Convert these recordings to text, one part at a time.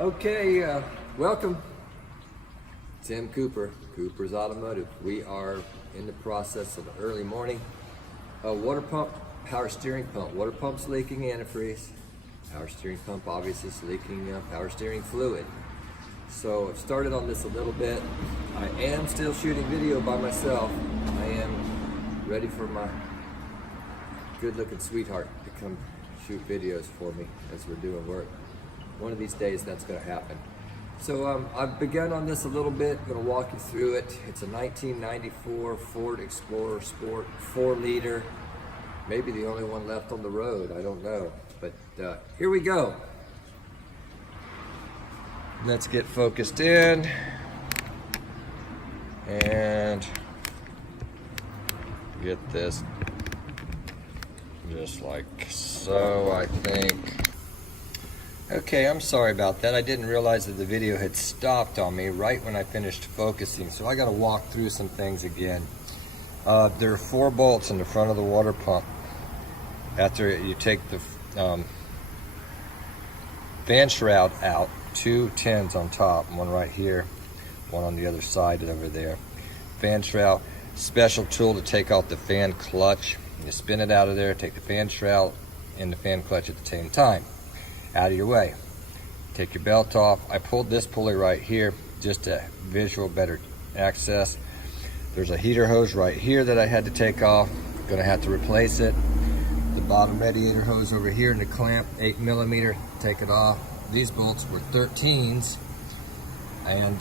Okay, welcome. Tim Cooper, Cooper's Automotive. We are in the process of early morning. Water pump, power steering pump. Water pump's leaking antifreeze. Power steering pump obviously is leaking power steering fluid. So I've started on this a little bit. I am still shooting video by myself. I am ready for my good-looking sweetheart to come shoot videos for me as we're doing work. One of these days that's going to happen. So I've begun on this a little bit. I'm going to walk you through it. It's a 1994 Ford Explorer Sport 4-liter. Maybe the only one left on the road. I don't know. But here we go. Let's get focused in. And get this just like so, I think. Okay, I'm sorry about that. I didn't realize that the video had stopped on me right when I finished focusing, so I got to walk through some things again. There are 4 bolts in the front of the water pump. After you take the fan shroud out, 2 tins on top, one right here, one on the other side over there. Fan shroud, special tool to take off the fan clutch. You spin it out of there, take the fan shroud and the fan clutch at the same time. Out of your way. Take your belt off. I pulled this pulley right here just to visual better access. There's a heater hose right here that I had to take off. Gonna have to replace it. The bottom radiator hose over here and the clamp, 8mm, take it off. These bolts were 13s, and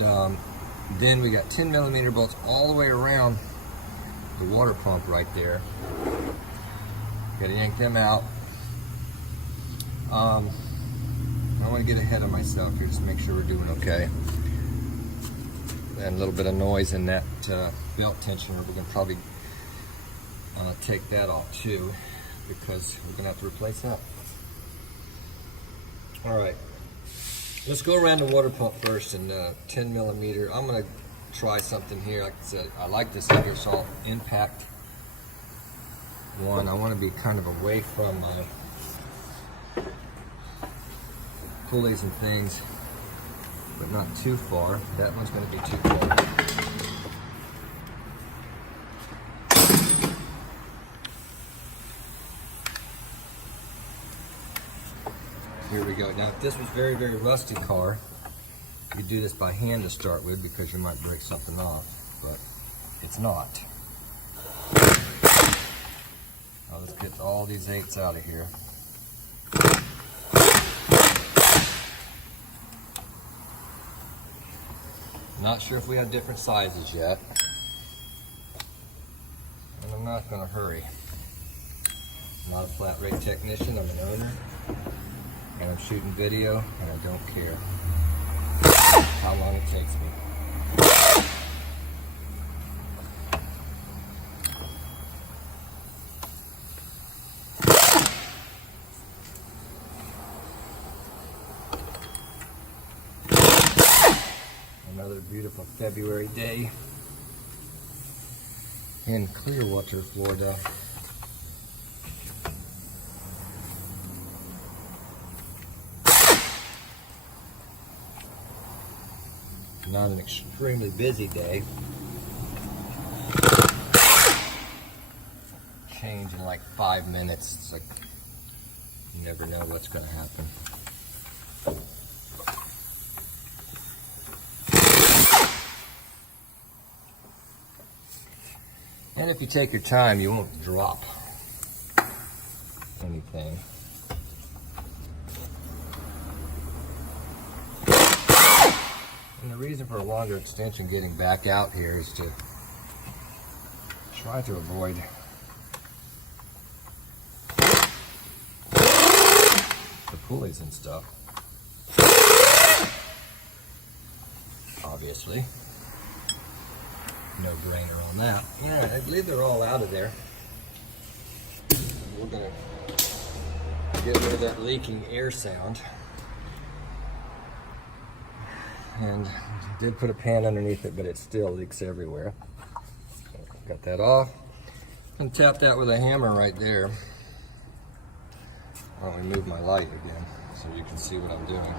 then we got 10mm bolts all the way around the water pump right there. Gotta yank them out. I want to get ahead of myself here, just make sure we're doing okay. And a little bit of noise in that belt tensioner. We're going to probably take that off too, because we're going to have to replace that. Alright, let's go around the water pump first in 10mm. I'm going to try something here. Like I said, I like this Ingersoll Impact one. I want to be kind of away from my pulleys and things, but not too far. That one's going to be too far. Here we go. Now, if this was very, very rusty car, you do this by hand to start with because you might break something off, but it's not. Now let's get all these 8s out of here. Not sure if we have different sizes yet, and I'm not going to hurry. I'm not a flat rate technician, I'm an owner, and I'm shooting video, and I don't care how long it takes me. Another beautiful February day in Clearwater, Florida. Not an extremely busy day. Change in like 5 minutes. It's like you never know what's going to happen. And if you take your time, you won't drop anything. And the reason for a longer extension getting back out here is to try to avoid the pulleys and stuff. Obviously. No brainer on that. Yeah, I believe they're all out of there. We're gonna get rid of that leaking air sound. And I did put a pan underneath it, but it still leaks everywhere. Got that off. And tap that with a hammer right there. Why don't we move my light again so you can see what I'm doing.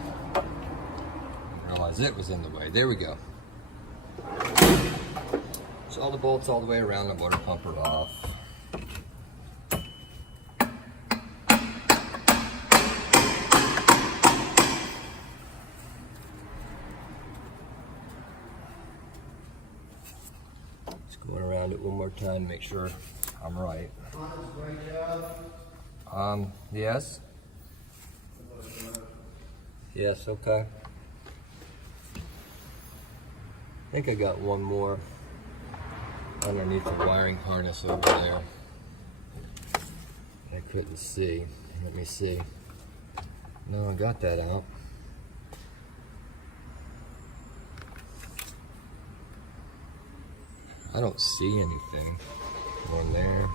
realize it was in the way. There we go. So all the bolts all the way around the water pump are off. Just going around it one more time, make sure I'm right. Yes. Yes, okay. I think I got one more underneath the wiring harness over there. I couldn't see. Let me see. No, I got that out. I don't see anything. One there.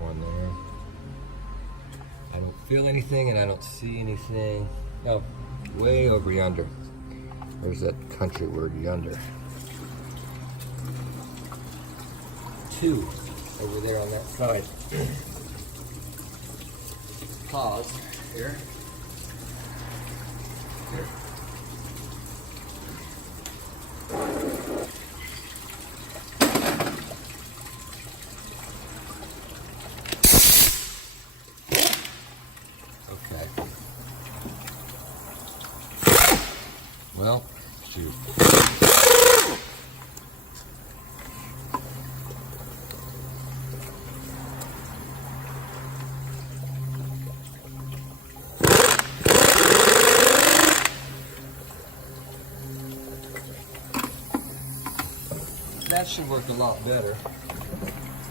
One there. I don't feel anything and I don't see anything. Oh, way over yonder. There's that country word, yonder. Two over there on that side. Pause here. Okay. Well, shoot. That should work a lot better.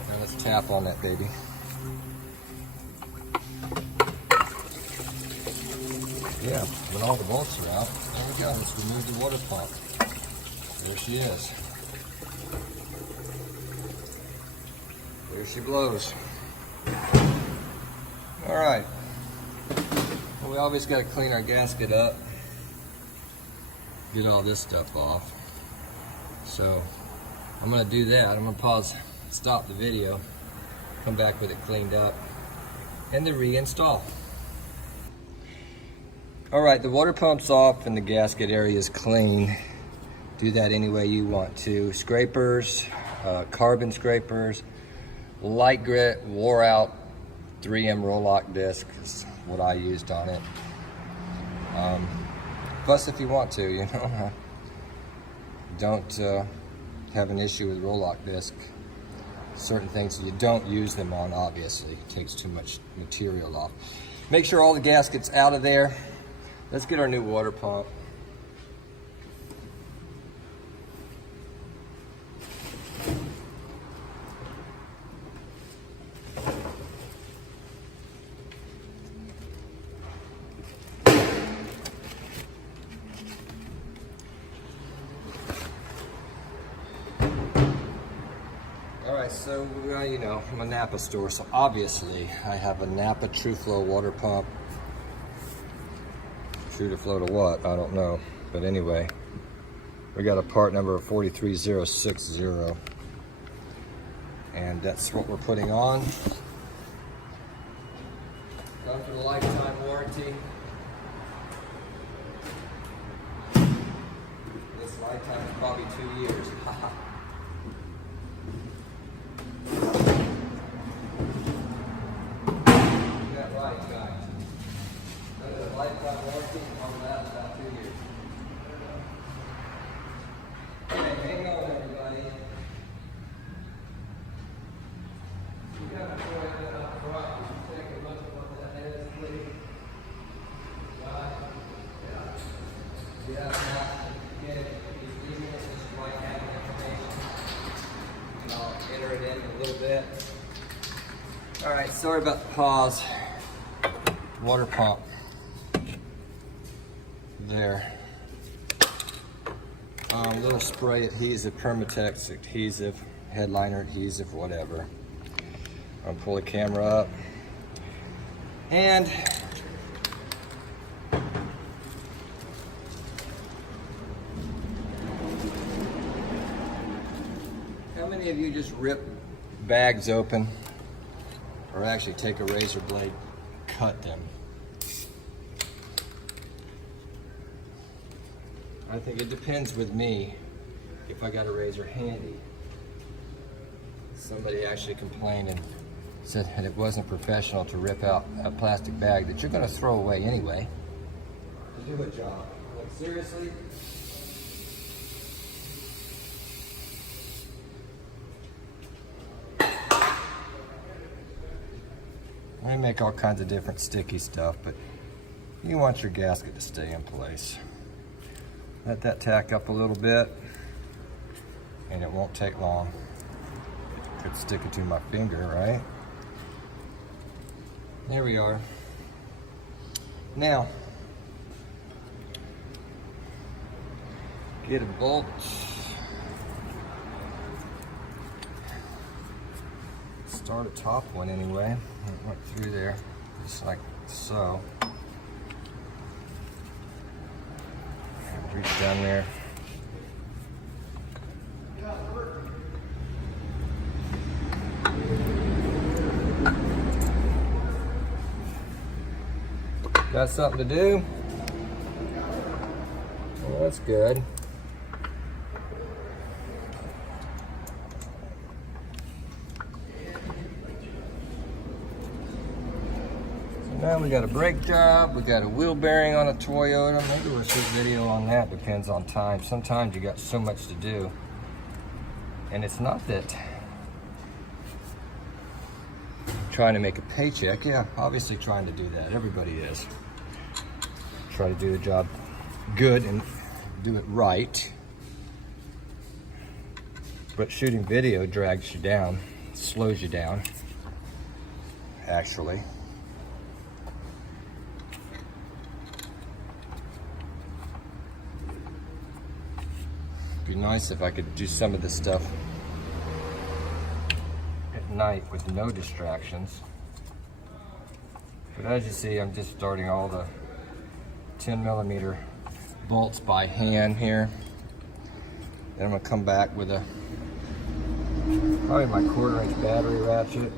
Now let's tap on that baby. Yeah, when all the bolts are out, there we go. Let's remove the water pump. There she is. There she blows. All right. Well, we always got to clean our gasket up. Get all this stuff off. So I'm going to do that. I'm going to pause, stop the video, come back with it cleaned up, and then reinstall. All right, the water pump's off and the gasket area is clean. Do that any way you want to. Scrapers, carbon scrapers, light grit, wore out 3M Roloc disc is what I used on it. Plus if you want to, you know, don't have an issue with Roloc disc. Certain things you don't use them on, obviously. It takes too much material off. Make sure all the gasket's out of there. Let's get our new water pump. Alright, so you know, I'm a Napa store, so obviously I have a Napa TrueFlow water pump. True to flow to what? I don't know. But anyway, we got a part number 43060. And that's what we're putting on. Done for the lifetime warranty. This lifetime is probably 2 years. That right, guys. Lifetime warranty on that about 2 years. Okay, hang on everybody. You got to go ahead up front. You take a look at what that is, please. Got it? Yeah. Yeah, again, he's leaving us this right hand information. And I'll enter it in a little bit. Alright, sorry about the pause. Water pump. There. Little spray adhesive, Permatex adhesive, headliner adhesive, whatever. I'll pull the camera up. And how many of you just rip bags open, or actually take a razor blade, cut them? I think it depends with me if I got a razor handy. Somebody actually complained and said that it wasn't professional to rip out a plastic bag that you're going to throw away anyway. To do a job. Like, seriously? I make all kinds of different sticky stuff, but you want your gasket to stay in place. Let that tack up a little bit, and it won't take long. Could stick it to my finger, right? There we are. Now, get a bolt. Start a top one anyway. It went through there, just like so. Reach down there. Got something to do? Well, that's good. Now we got a brake job, we got a wheel bearing on a Toyota. Maybe we'll shoot video on that, depends on time. Sometimes you got so much to do. And it's not that trying to make a paycheck. Yeah, obviously trying to do that. Everybody is. Try to do the job good and do it right. But shooting video drags you down, slows you down, actually. Be nice if I could do some of this stuff at night with no distractions. But as you see, I'm just starting all the 10mm bolts by hand here. Then I'm gonna come back with a probably my 1/4" battery ratchet.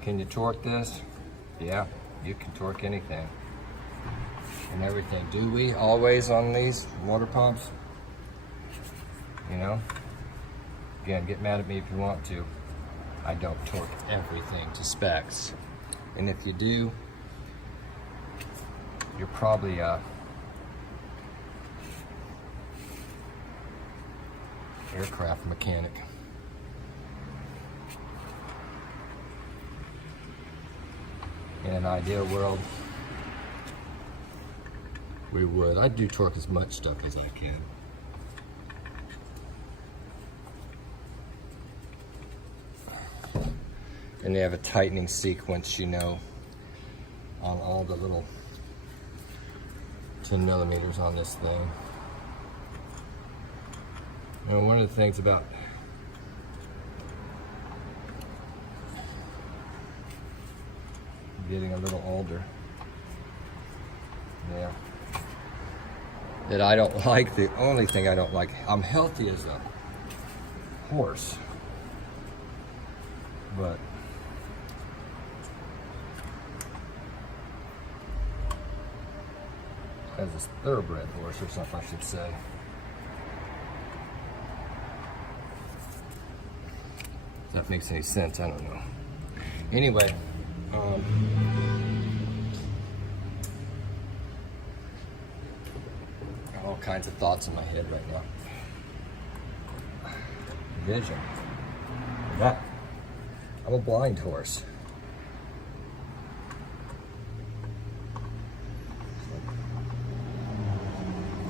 Can you torque this? Yeah, you can torque anything and everything. Do we always on these water pumps? You know, again, get mad at me if you want to. I don't torque everything to specs. And if you do, you're probably aircraft mechanic. In an ideal world, we would. I do torque as much stuff as I can. And they have a tightening sequence, you know, on all the little 10mm on this thing. You know, one of the things about getting a little older, yeah, that I don't like, the only thing I don't like, I'm healthy as a horse, but as a thoroughbred horse or something, I should say. If that makes any sense, I don't know. Anyway, all kinds of thoughts in my head right now. Vision. That. I'm a blind horse.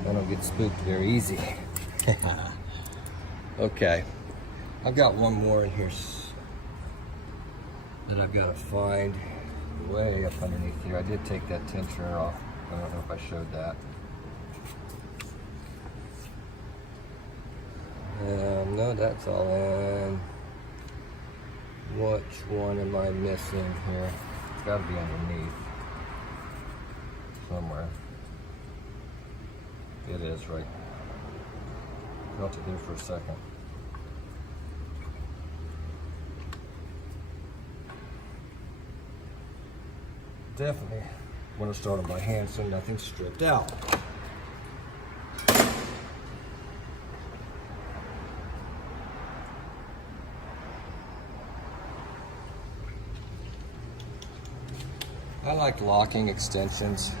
I don't get spooked very easy. Okay, I've got one more in here that I've got to find way up underneath here. I did take that tensioner off. I don't know if I showed that. No, that's all in. Which one am I missing here? It's got to be underneath somewhere. It is right. Felt it there for a second. Definitely want to start on my hand so nothing's stripped out. I like locking extensions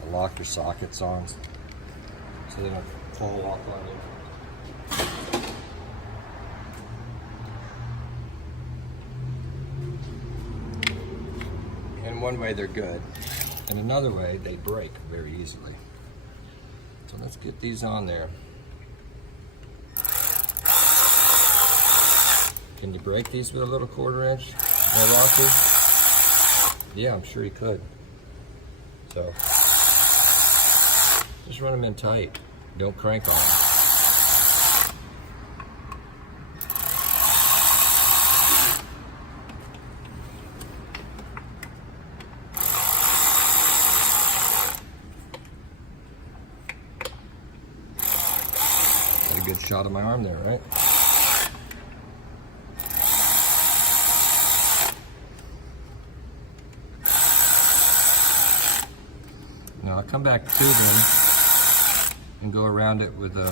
to lock your sockets on so they don't fall off on you. In one way they're good, in another way they break very easily. So let's get these on there. Can you break these with a little 1/4 inch Milwaukee? Yeah, I'm sure you could. So just run them in tight. Don't crank on them. Got a good shot of my arm there, right? Now I'll come back to them and go around it with a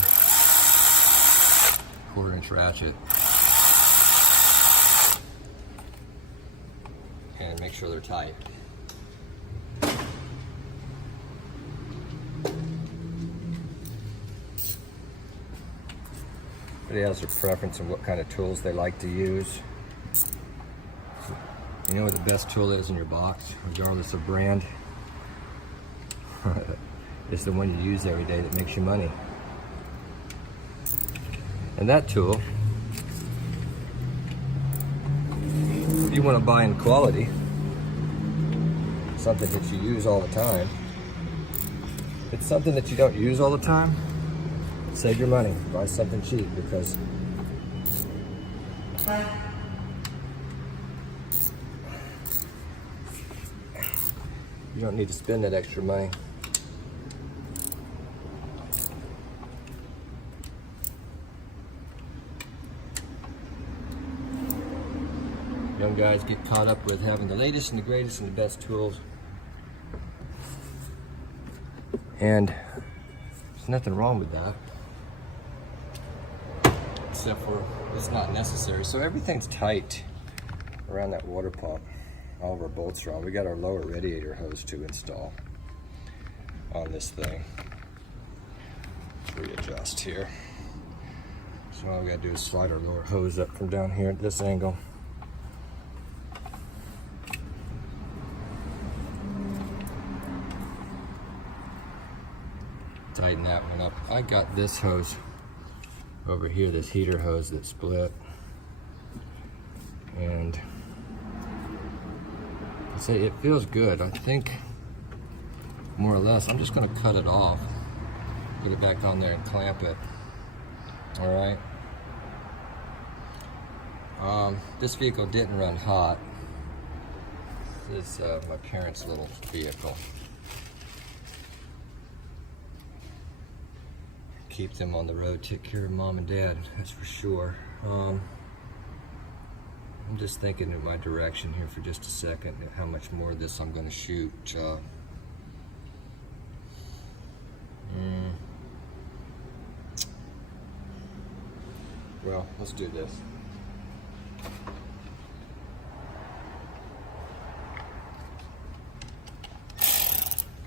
1/4 inch ratchet and make sure they're tight. Everybody has their preference on what kind of tools they like to use. You know what the best tool is in your box, regardless of brand? It's the one you use every day that makes you money. And that tool, if you want to buy in quality, something that you use all the time, if it's something that you don't use all the time, save your money, buy something cheap, because you don't need to spend that extra money. Young guys get caught up with having the latest and the greatest and the best tools. And there's nothing wrong with that, except for it's not necessary. So everything's tight around that water pump. All of our bolts are on. We got our lower radiator hose to install on this thing. Let's readjust here. So all we gotta do is slide our lower hose up from down here at this angle. Tighten that one up. I got this hose over here, this heater hose that split, and I say it feels good. I think more or less I'm just going to cut it off, get it back on there and clamp it. All right. This vehicle didn't run hot. This is my parents' little vehicle. Keep them on the road, take care of mom and dad, that's for sure. I'm just thinking in my direction here for just a second, how much more of this I'm going to shoot. Well, let's do this.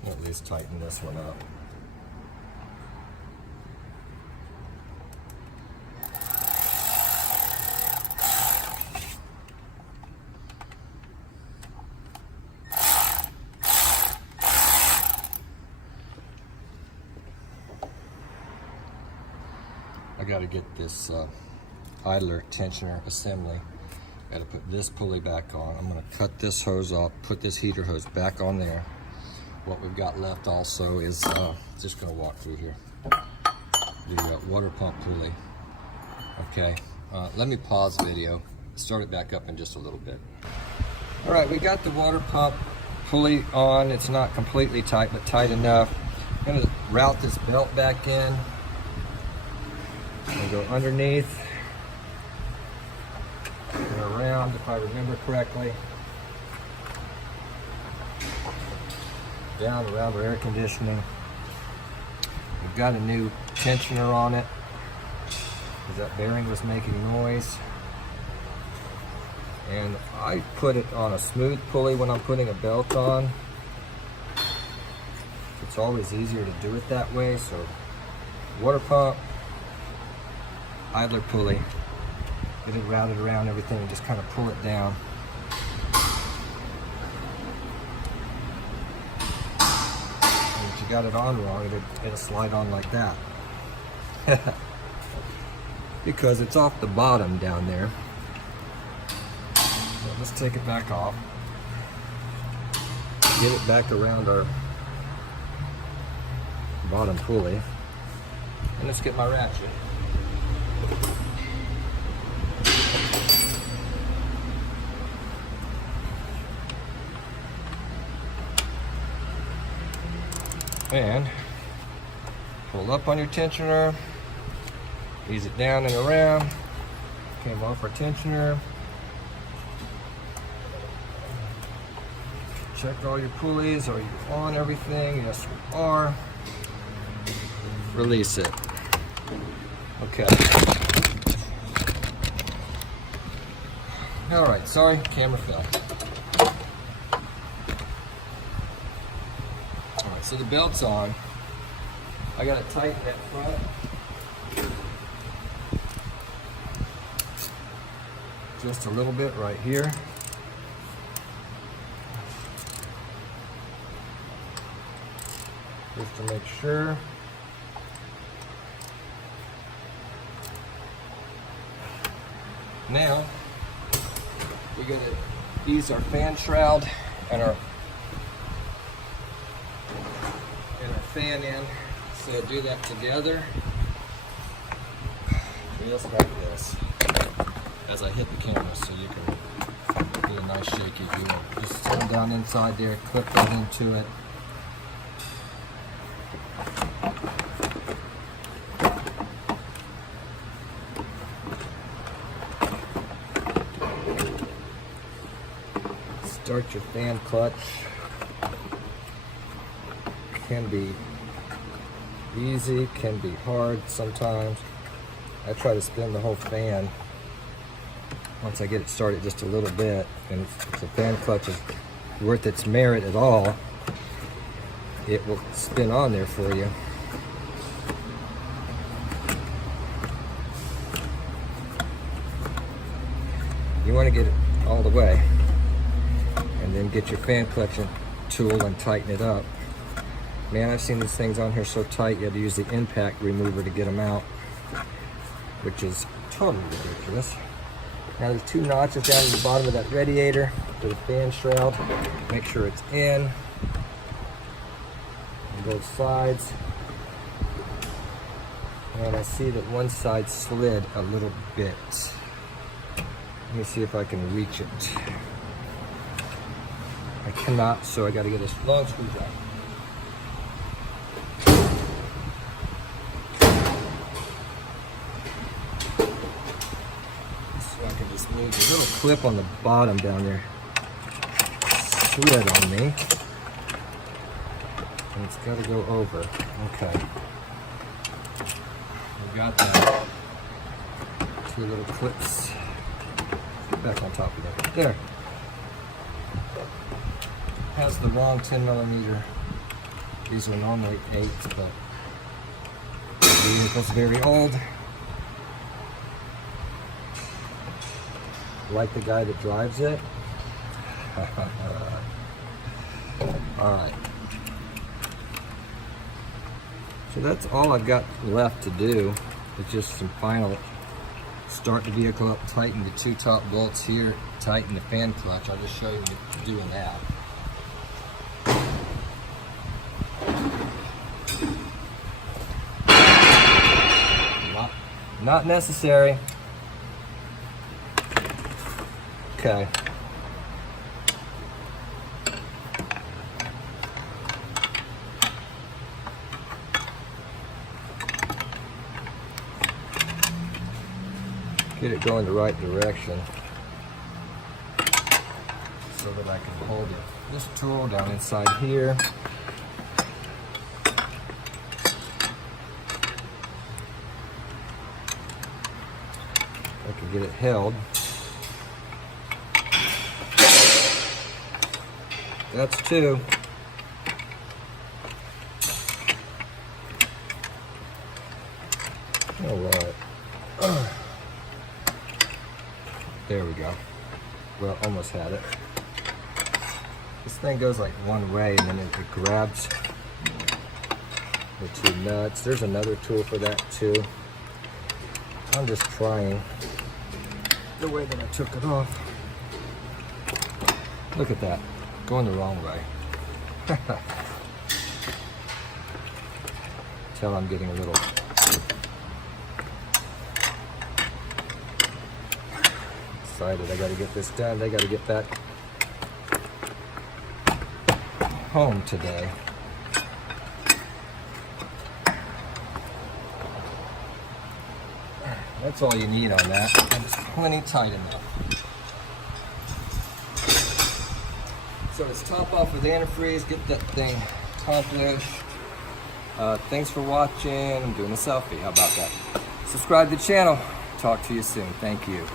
At least tighten this one up. I got to get this idler tensioner assembly. Got to put this pulley back on. I'm going to cut this hose off, put this heater hose back on there. What we've got left also is just going to walk through here. The water pump pulley. Okay, let me pause the video, start it back up in just a little bit. All right, we got the water pump pulley on. It's not completely tight, but tight enough. I'm going to route this belt back in. And go underneath and around, if I remember correctly. Down around our air conditioning. We've got a new tensioner on it because that bearing was making noise. And I put it on a smooth pulley when I'm putting a belt on. It's always easier to do it that way. So water pump, idler pulley, get it routed around everything and just kind of pull it down. And if you got it on wrong, it'll slide on like that. Because it's off the bottom down there. So let's take it back off. Get it back around our bottom pulley. And let's get my ratchet. And pull up on your tensioner, ease it down and around. Came off our tensioner. Check all your pulleys. Are you on everything? Yes, we are. Release it. Okay. All right, sorry, camera fell. All right, so the belt's on. I gotta tighten that front. Just a little bit right here. Just to make sure. Now, we're going to ease our fan shroud and our fan in. So do that together. Just like this. As I hit the camera so you can do a nice shaky view. Just sit them down inside there, clip that into it. Start your fan clutch. Can be easy, can be hard sometimes. I try to spin the whole fan once I get it started just a little bit, and if the fan clutch is worth its merit at all, it will spin on there for you. You want to get it all the way, and then get your fan clutch tool and tighten it up. Man, I've seen these things on here so tight you had to use the impact remover to get them out, which is totally ridiculous. Now there's two notches down at the bottom of that radiator for the fan shroud. Make sure it's in on both sides. And I see that one side slid a little bit. Let me see if I can reach it. I cannot, so I got to get a long screwdriver. So I can just move the little clip on the bottom down there. Slid on me. And it's got to go over. Okay. We got that. Two little clips. Get back on top of that. There. Has the wrong 10mm. These are normally 8, but the vehicle's very old. Like the guy that drives it. Alright. So that's all I've got left to do. It's just some final start the vehicle up, tighten the two top bolts here, tighten the fan clutch. I'll just show you doing that. Not necessary. Okay. Get it going the right direction so that I can hold it. This tool down inside here. I can get it held. That's 2. All right. There we go. Well, almost had it. This thing goes like one way and then it grabs the 2 nuts. There's another tool for that too. I'm just trying the way that I took it off. Look at that, going the wrong way. Tell I'm getting a little excited. I gotta get this done. They gotta get back home today. That's all you need on that. And it's plenty tight enough. So let's top off with antifreeze, get that thing accomplished. Thanks for watching. I'm doing a selfie. How about that? Subscribe to the channel. Talk to you soon. Thank you.